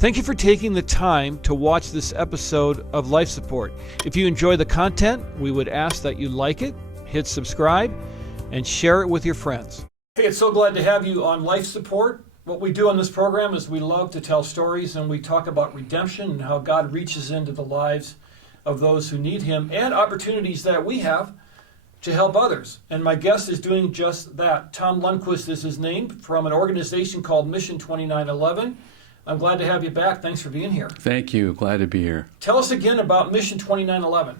Thank you for taking the time to watch this episode of Life Support. If you enjoy the content, we would ask that you like it, hit subscribe, and share it with your friends. Hey, it's so glad to have you on Life Support. What we do on this program is we love to tell stories, and we talk about redemption and how God reaches into the lives of those who need Him and opportunities that we have to help others. And my guest is doing just that. Tom Lundquist is his name, from an organization called Mission 2911. I'm glad to have you back. Thanks for being here. Thank you. Glad to be here. Tell us again about Mission 2911.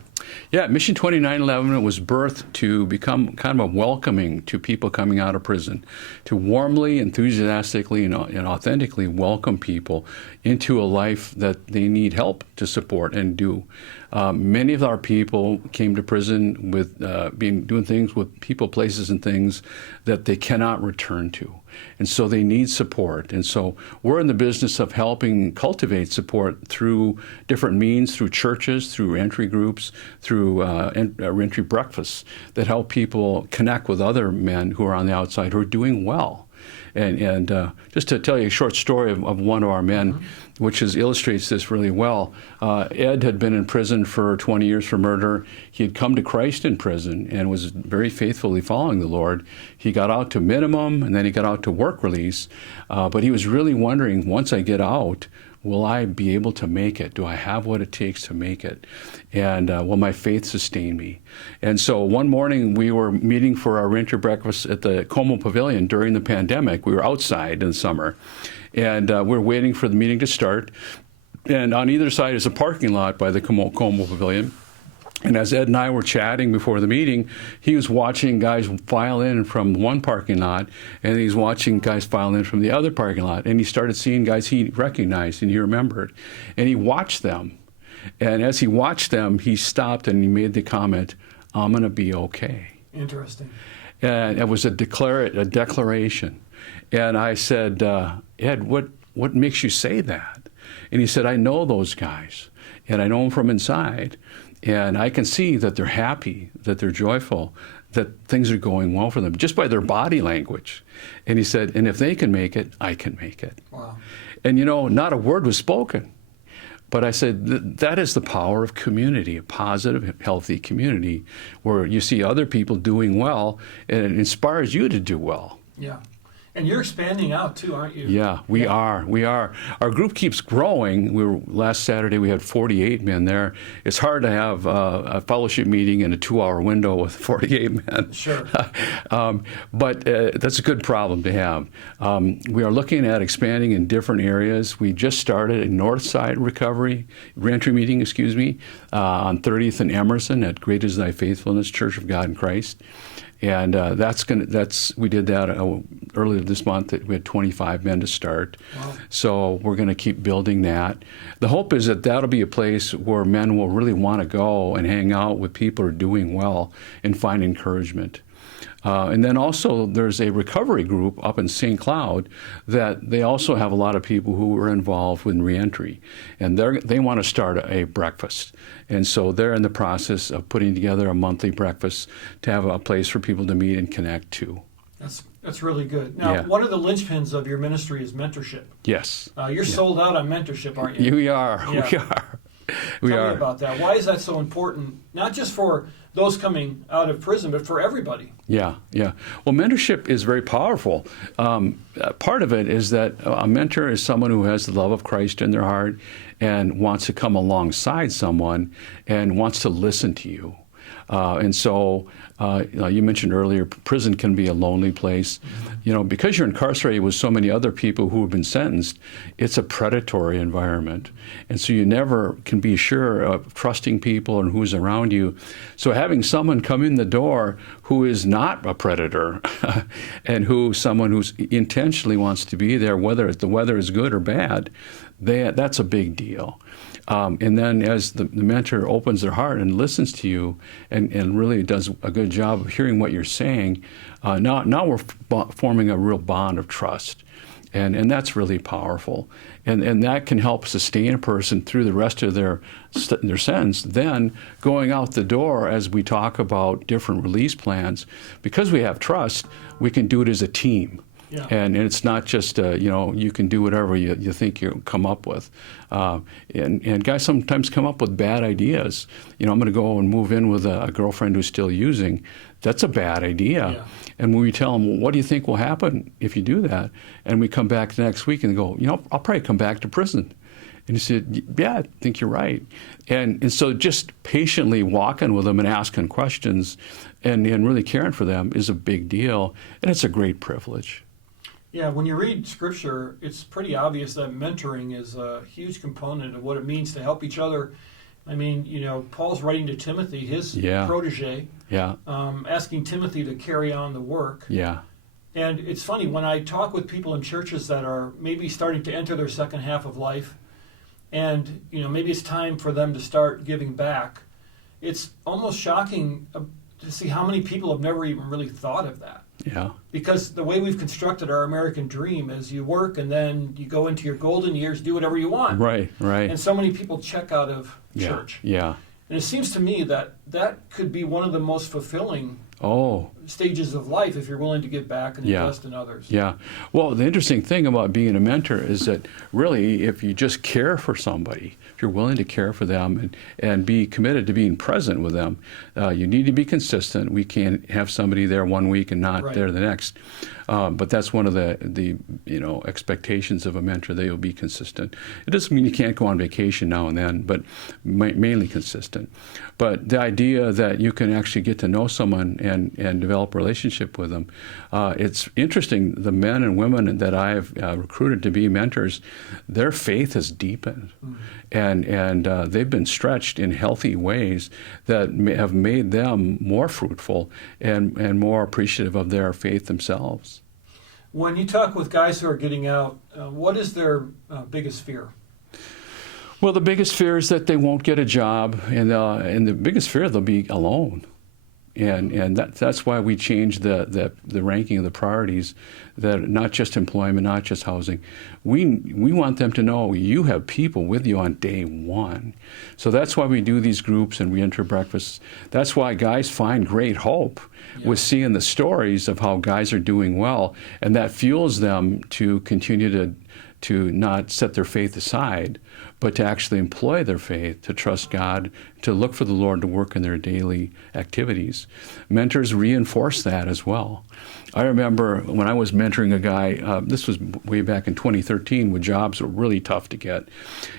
Yeah, Mission 2911 was birthed to become kind of a welcoming to people coming out of prison, to warmly, enthusiastically, and authentically welcome people into a life that they need help to support and do. Many of our people came to prison with doing things with people, places, and things that they cannot return to. And so they need support. And so we're in the business of helping cultivate support through different means, through churches, through entry groups, through entry breakfasts that help people connect with other men who are on the outside who are doing well. And just to tell you a short story of one of our men, which illustrates this really well. Ed had been in prison for 20 years for murder. He had come to Christ in prison and was very faithfully following the Lord. He got out to minimum, and then he got out to work release. But he was really wondering, once I get out, will I be able to make it? Do I have what it takes to make it? And will my faith sustain me? And so one morning we were meeting for our winter breakfast at the Como Pavilion during the pandemic. We were outside in the summer, and we're waiting for the meeting to start. And on either side is a parking lot by the Como Pavilion. And as Ed and I were chatting before the meeting, he was watching guys file in from one parking lot, and he's watching guys file in from the other parking lot. And he started seeing guys he recognized and he remembered. And he watched them. And as he watched them, he stopped and he made the comment, "I'm going to be okay." Interesting. And it was a declaration. And I said, "Ed, what makes you say that?" And he said, "I know those guys, and I know them from inside. And I can see that they're happy, that they're joyful, that things are going well for them, just by their body language." And he said, "And if they can make it, I can make it." Wow. And not a word was spoken. But I said, that is the power of community, a positive, healthy community, where you see other people doing well, and it inspires you to do well. Yeah. And you're expanding out too, aren't you? Yeah, we are. Our group keeps growing. Last Saturday we had 48 men there. It's hard to have a fellowship meeting in a 2-hour window with 48 men. Sure. But that's a good problem to have. We are looking at expanding in different areas. We just started a Northside reentry meeting, on 30th and Emerson at Great Is Thy Faithfulness Church of God in Christ. And we did that earlier this month. We had 25 men to start. Wow. So we're going to keep building that. The hope is that that'll be a place where men will really want to go and hang out with people who are doing well and find encouragement. And then also there's a recovery group up in St. Cloud that they also have a lot of people who are involved with reentry. And they want to start a breakfast. And so they're in the process of putting together a monthly breakfast to have a place for people to meet and connect to. That's really good. Now, One of the linchpins of your ministry is mentorship. Yes. You're sold out on mentorship, aren't you? We are. Yeah. We are. Tell me about that. Why is that so important, not just for those coming out of prison, but for everybody? Yeah. Well, mentorship is very powerful. Part of it is that a mentor is someone who has the love of Christ in their heart and wants to come alongside someone and wants to listen to you. And so you mentioned earlier, prison can be a lonely place. Because you're incarcerated with so many other people who have been sentenced, it's a predatory environment. And so you never can be sure of trusting people and who's around you. So having someone come in the door who is not a predator and someone who intentionally wants to be there, whether the weather is good or bad, that's a big deal. And then as the mentor opens their heart and listens to you and really does a good job of hearing what you're saying, now we're forming a real bond of trust. And that's really powerful. And that can help sustain a person through the rest of their sentence. Then going out the door, as we talk about different release plans, because we have trust, we can do it as a team. Yeah. And it's not just, you can do whatever you think you come up with. And guys sometimes come up with bad ideas. I'm going to go and move in with a girlfriend who's still using. That's a bad idea. Yeah. And when we tell them, well, what do you think will happen if you do that? And we come back the next week and go, I'll probably come back to prison. And he said, yeah, I think you're right. And so just patiently walking with them and asking questions and really caring for them is a big deal. And it's a great privilege. Yeah, when you read Scripture, it's pretty obvious that mentoring is a huge component of what it means to help each other. I mean, Paul's writing to Timothy, his protege, asking Timothy to carry on the work. Yeah. And it's funny, when I talk with people in churches that are maybe starting to enter their second half of life, and maybe it's time for them to start giving back, it's almost shocking to see how many people have never even really thought of that. Yeah. Because the way we've constructed our American dream is you work and then you go into your golden years, do whatever you want. Right. And so many people check out of church. Yeah. And it seems to me that could be one of the most fulfilling Oh. stages of life if you're willing to give back and invest in others. Yeah. Well, the interesting thing about being a mentor is that really if you just care for somebody, if you're willing to care for them and be committed to being present with them, you need to be consistent. We can't have somebody there one week and not there the next. But that's one of the expectations of a mentor. They will be consistent. It doesn't mean you can't go on vacation now and then, but mainly consistent. But the idea that you can actually get to know someone and develop a relationship with them, it's interesting. The men and women that I've recruited to be mentors, their faith has deepened, and they've been stretched in healthy ways that have made them more fruitful and more appreciative of their faith themselves. When you talk with guys who are getting out, what is their biggest fear? Well, the biggest fear is that they won't get a job, and the biggest fear they'll be alone, and that's why we changed the ranking of the priorities. That not just employment, not just housing. We want them to know you have people with you on day one. So that's why we do these groups and reenter breakfasts. That's why guys find great hope with seeing the stories of how guys are doing well, and that fuels them to continue to not set their faith aside, but to actually employ their faith, to trust God, to look for the Lord to work in their daily activities. Mentors reinforce that as well. I remember when I was mentoring a guy, this was way back in 2013, when jobs were really tough to get.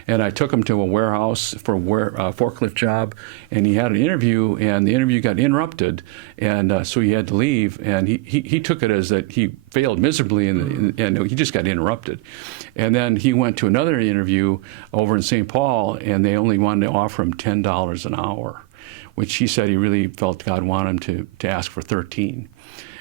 And I took him to a warehouse for a forklift job, and he had an interview, and the interview got interrupted, and so he had to leave. And he took it as that he failed miserably, and he just got interrupted. And then he went to another interview over in St. Paul, and they only wanted to offer him $10 an hour, which he said he really felt God wanted him to ask for 13.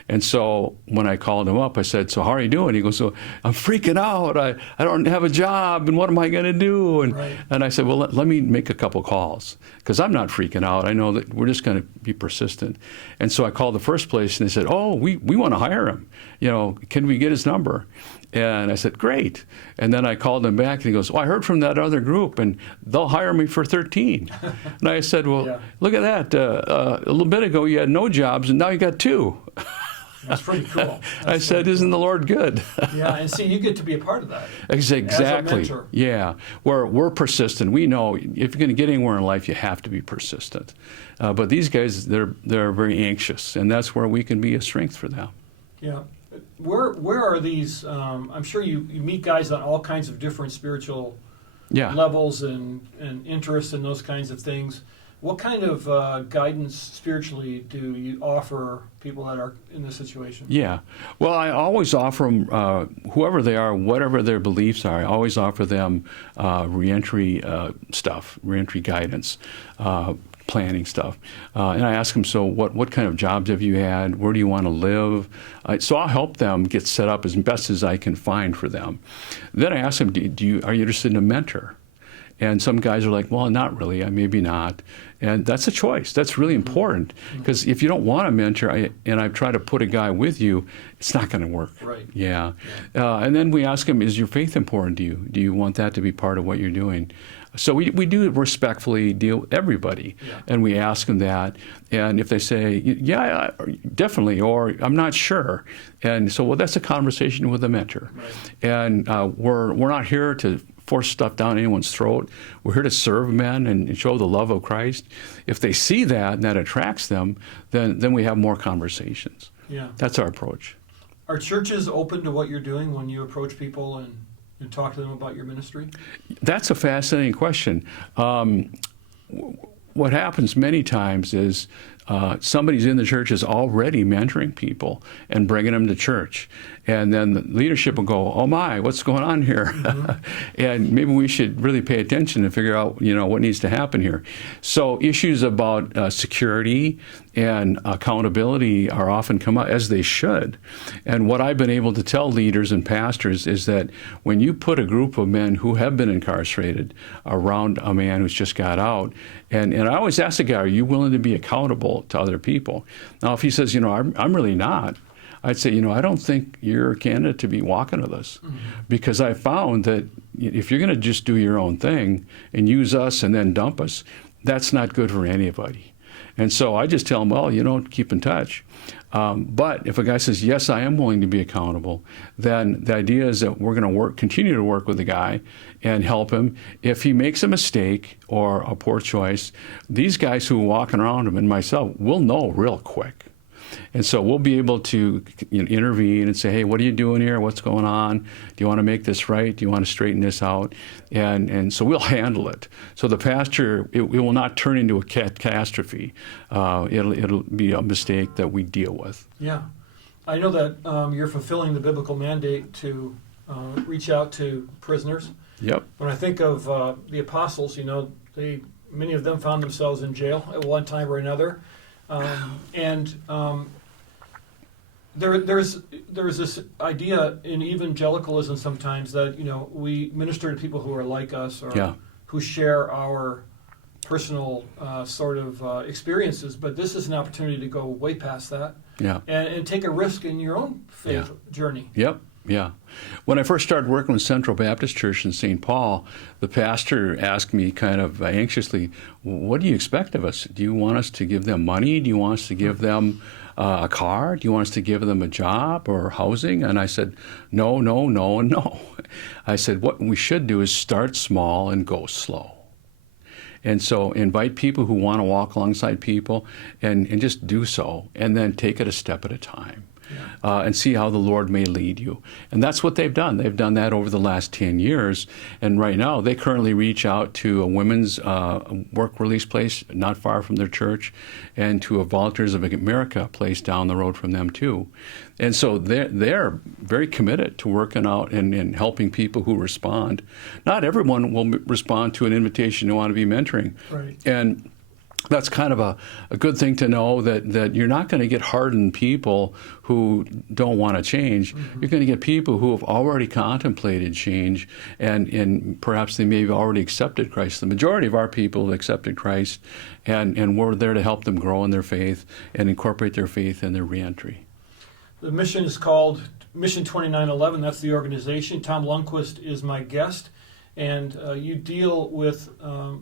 And so when I called him up, I said, so how are you doing? He goes, so I'm freaking out. I don't have a job, and what am I going to do? And I said, well, let me make a couple calls, because I'm not freaking out. I know that we're just going to be persistent. And so I called the first place, and they said, oh, we want to hire him. Can we get his number? And I said, great. And then I called him back, and he goes, I heard from that other group, and they'll hire me for 13. And I said, well, look at that. A little bit ago, you had no jobs, and now you got 2. That's pretty cool. I said, isn't the Lord good? Yeah, and see, you get to be a part of that. Exactly. As a mentor. Yeah. We're persistent. We know if you're going to get anywhere in life, you have to be persistent. But these guys, they're very anxious, and that's where we can be a strength for them. Yeah. Where are these? I'm sure you meet guys on all kinds of different spiritual levels and interests and those kinds of things. What kind of guidance spiritually do you offer people that are in this situation? Yeah. Well, I always offer them, whoever they are, whatever their beliefs are, I always offer them reentry stuff, reentry guidance, planning stuff. And I ask them, so what kind of jobs have you had? Where do you want to live? So I'll help them get set up as best as I can find for them. Then I ask them, are you interested in a mentor? And some guys are like, well, not really, maybe not. And that's a choice. That's really important, because if you don't want a mentor, and I try to put a guy with you, it's not going to work. Right. Yeah. And then we ask him, is your faith important to you? Do you want that to be part of what you're doing? So we do respectfully deal with everybody, and we ask them that. And if they say, yeah, definitely, or I'm not sure, and so, well, that's a conversation with a mentor. Right. And we're not here to force stuff down anyone's throat. We're here to serve men and show the love of Christ. If they see that and that attracts them, then we have more conversations. Yeah. That's our approach. Are churches open to what you're doing when you approach people and talk to them about your ministry? That's a fascinating question. What happens many times is somebody's in the church is already mentoring people and bringing them to church. And then the leadership will go, oh my, what's going on here? Mm-hmm. And maybe we should really pay attention and figure out, what needs to happen here. So issues about security and accountability are often come up, as they should. And what I've been able to tell leaders and pastors is that when you put a group of men who have been incarcerated around a man who's just got out, and I always ask the guy, are you willing to be accountable to other people? Now, if he says, I'm really not, I'd say, I don't think you're a candidate to be walking with us, because I found that if you're going to just do your own thing and use us and then dump us, that's not good for anybody. And so I just tell them, well, keep in touch. But if a guy says, yes, I am willing to be accountable, then the idea is that we're going to continue to work with the guy and help him. If he makes a mistake or a poor choice, these guys who are walking around him and myself will know real quick. And so we'll be able to intervene and say, hey, what are you doing here? What's going on? Do you want to make this right? Do you want to straighten this out? And so we'll handle it. So the pastor, it will not turn into a catastrophe. It'll be a mistake that we deal with. Yeah. I know that you're fulfilling the biblical mandate to reach out to prisoners. Yep. When I think of the apostles, many of them found themselves in jail at one time or another. There's this idea in evangelicalism sometimes that we minister to people who are like us or who share our personal sort of experiences, but this is an opportunity to go way past that and take a risk in your own faith journey. Yep. Yeah. When I first started working with Central Baptist Church in St. Paul, the pastor asked me kind of anxiously, what do you expect of us? Do you want us to give them money? Do you want us to give them a car? Do you want us to give them a job or housing? And I said, no, and no. I said, what we should do is start small and go slow. And so invite people who want to walk alongside people and just do so, and then take it a step at a time. And see how the Lord may lead you. And that's what they've done. They've done that over the last 10 years. And right now, they currently reach out to a women's work release place not far from their church, and to a Volunteers of America place down the road from them, too. And so they're very committed to working out and helping people who respond. Not everyone will respond to an invitation to want to be mentoring. Right. And that's kind of a good thing to know, that you're not going to get hardened people who don't want to change. Mm-hmm. You're going to get people who have already contemplated change, and perhaps they may have already accepted Christ. The majority of our people have accepted Christ, and we're there to help them grow in their faith and incorporate their faith in their reentry. The mission is called Mission 2911. That's the organization. Tom Lundquist is my guest. And you deal with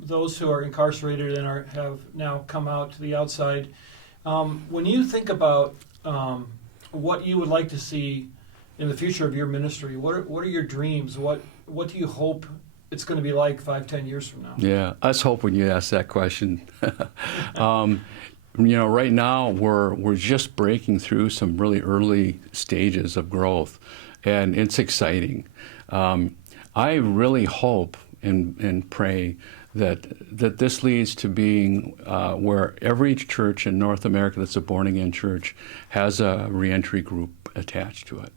those who are incarcerated and have now come out to the outside. When you think about what you would like to see in the future of your ministry, what are your dreams? What do you hope it's going to be like 5-10 years from now? Yeah, I was hoping you'd ask that question. Right now we're just breaking through some really early stages of growth, and it's exciting. I really hope and pray that this leads to being where every church in North America that's a born-again church has a reentry group attached to it,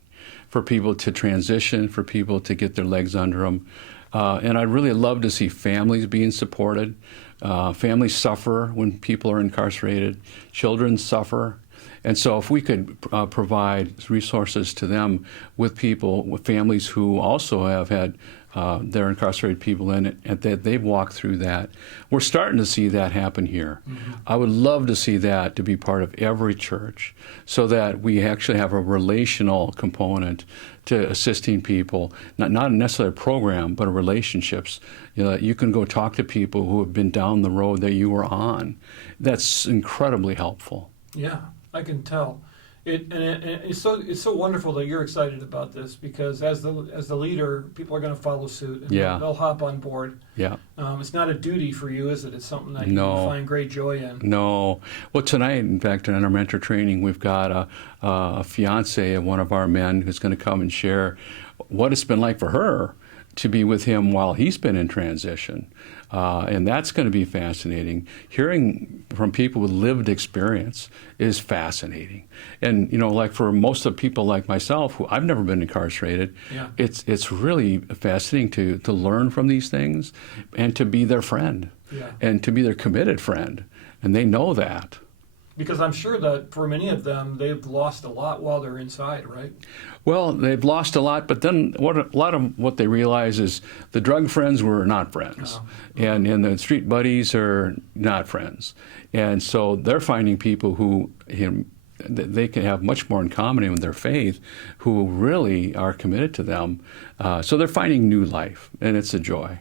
for people to transition, for people to get their legs under them. And I'd really love to see families being supported. Families suffer when people are incarcerated. Children suffer. And so if we could provide resources to them with people, with families who also have had their incarcerated people in it, and that they've walked through that. We're starting to see that happen here. I would love to see that to be part of every church, so that we actually have a relational component to assisting people, not necessarily a program, but relationships. That you can go talk to people who have been down the road that you were on. That's incredibly helpful. Yeah, I can tell. It's so wonderful that you're excited about this, because as the leader, people are going to follow suit, and they'll hop on board. Yeah. It's not a duty for you, is it? It's something that No. you find great joy in. No. Well, tonight, in fact, in our mentor training, we've got a fiance of one of our men who's going to come and share what it's been like for her to be with him while he's been in transition. And that's going to be fascinating. Hearing from people with lived experience is fascinating. And, like for most of the people like myself, who I've never been incarcerated, it's really fascinating to learn from these things and to be their friend and to be their committed friend. And they know that. Because I'm sure that for many of them, they've lost a lot while they're inside, right? Well, they've lost a lot, but then a lot of what they realize is the drug friends were not friends, and the street buddies are not friends. And so they're finding people who they can have much more in common with their faith, who really are committed to them. So they're finding new life, and it's a joy.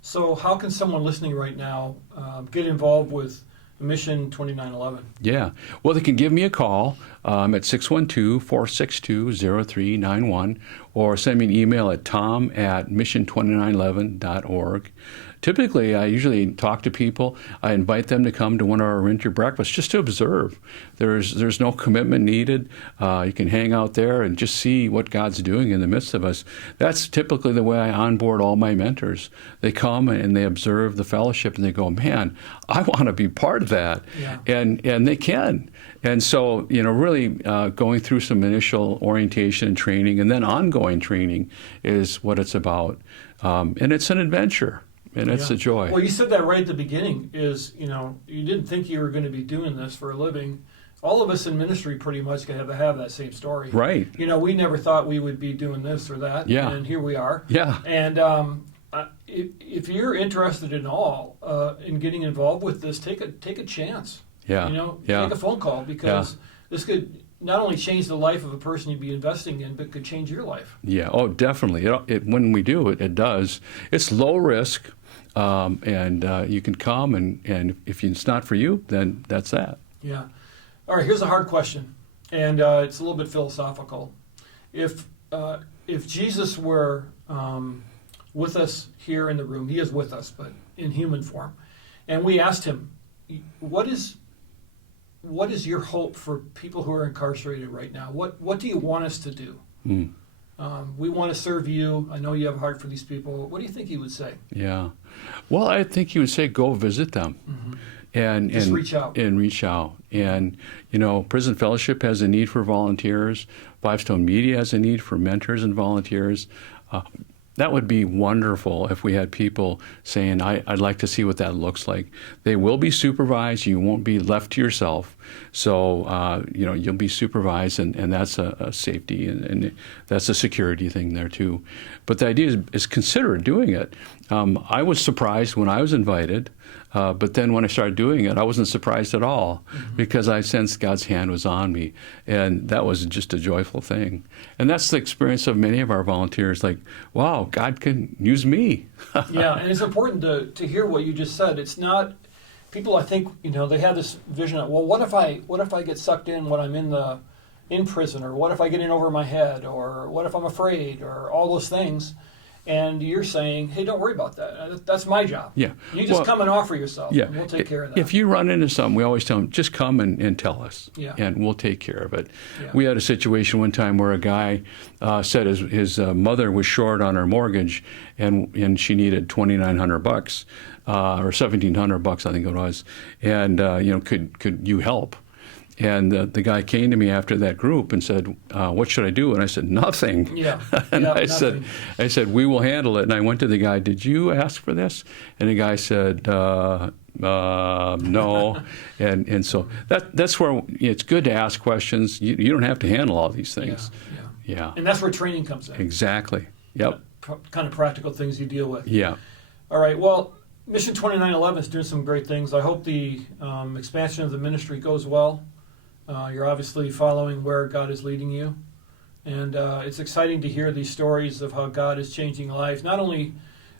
So how can someone listening right now get involved with Mission 2911? Yeah. Well, they can give me a call at 612-462-0391, or send me an email at tom@mission2911.org. Typically, I usually talk to people. I invite them to come to one of our winter breakfasts just to observe. There's no commitment needed. You can hang out there and just see what God's doing in the midst of us. That's typically the way I onboard all my mentors. They come and they observe the fellowship, and they go, man, I want to be part of that. Yeah. And they can. And so, really going through some initial orientation and training, and then ongoing training is what it's about. And it's an adventure. And it's a joy. Well, you said that right at the beginning, is, you didn't think you were going to be doing this for a living. All of us in ministry pretty much have that same story. Right. We never thought we would be doing this or that. Yeah. And here we are. Yeah. And if you're interested in in getting involved with this, take a chance. Yeah. Take a phone call, because this could not only change the life of a person you'd be investing in, but could change your life. Yeah. Oh, definitely. When we do it, it does. It's low risk. And you can come, and if it's not for you, then that's that. Yeah. All right, here's a hard question, and it's a little bit philosophical. If Jesus were with us here in the room, he is with us, but in human form, and we asked him, what is your hope for people who are incarcerated right now? What do you want us to do? We want to serve you. I know you have a heart for these people. What do you think he would say? Yeah. Well, I think he would say, go visit them. And just reach out. And reach out. And, Prison Fellowship has a need for volunteers. Five Stone Media has a need for mentors and volunteers. That would be wonderful if we had people saying, I'd like to see what that looks like. They will be supervised. You won't be left to yourself. So, you'll be supervised, and that's a safety, and that's a security thing there, too. But the idea is consider doing it. I was surprised when I was invited, but then when I started doing it, I wasn't surprised at all, because I sensed God's hand was on me, and that was just a joyful thing. And that's the experience of many of our volunteers, like, wow, God can use me. Yeah, and it's important to hear what you just said. It's not, people, I think, they have this vision of, well, what if I get sucked in when I'm in prison, or what if I get in over my head, or what if I'm afraid, or all those things. And you're saying, hey, don't worry about that. That's my job. Yeah. You just come and offer yourself, and we'll take care of that. If you run into something, we always tell them, just come and tell us, and we'll take care of it. Yeah. We had a situation one time where a guy said his mother was short on her mortgage, and she needed $2,900 or $1,700, I think it was. And could you help? And the guy came to me after that group and said, what should I do? And I said, nothing. Yeah. And I nothing. said, we will handle it. And I went to the guy, did you ask for this? And the guy said, no. and so that's where it's good to ask questions. You don't have to handle all these things. Yeah. And that's where training comes in. Exactly. Yep. kind of practical things you deal with. Yeah. All right. Well, Mission 2911 is doing some great things. I hope the expansion of the ministry goes well. You're obviously following where God is leading you. And it's exciting to hear these stories of how God is changing lives, not only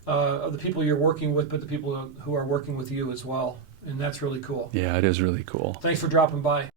of the people you're working with, but the people who are working with you as well. And that's really cool. Yeah, it is really cool. Thanks for dropping by.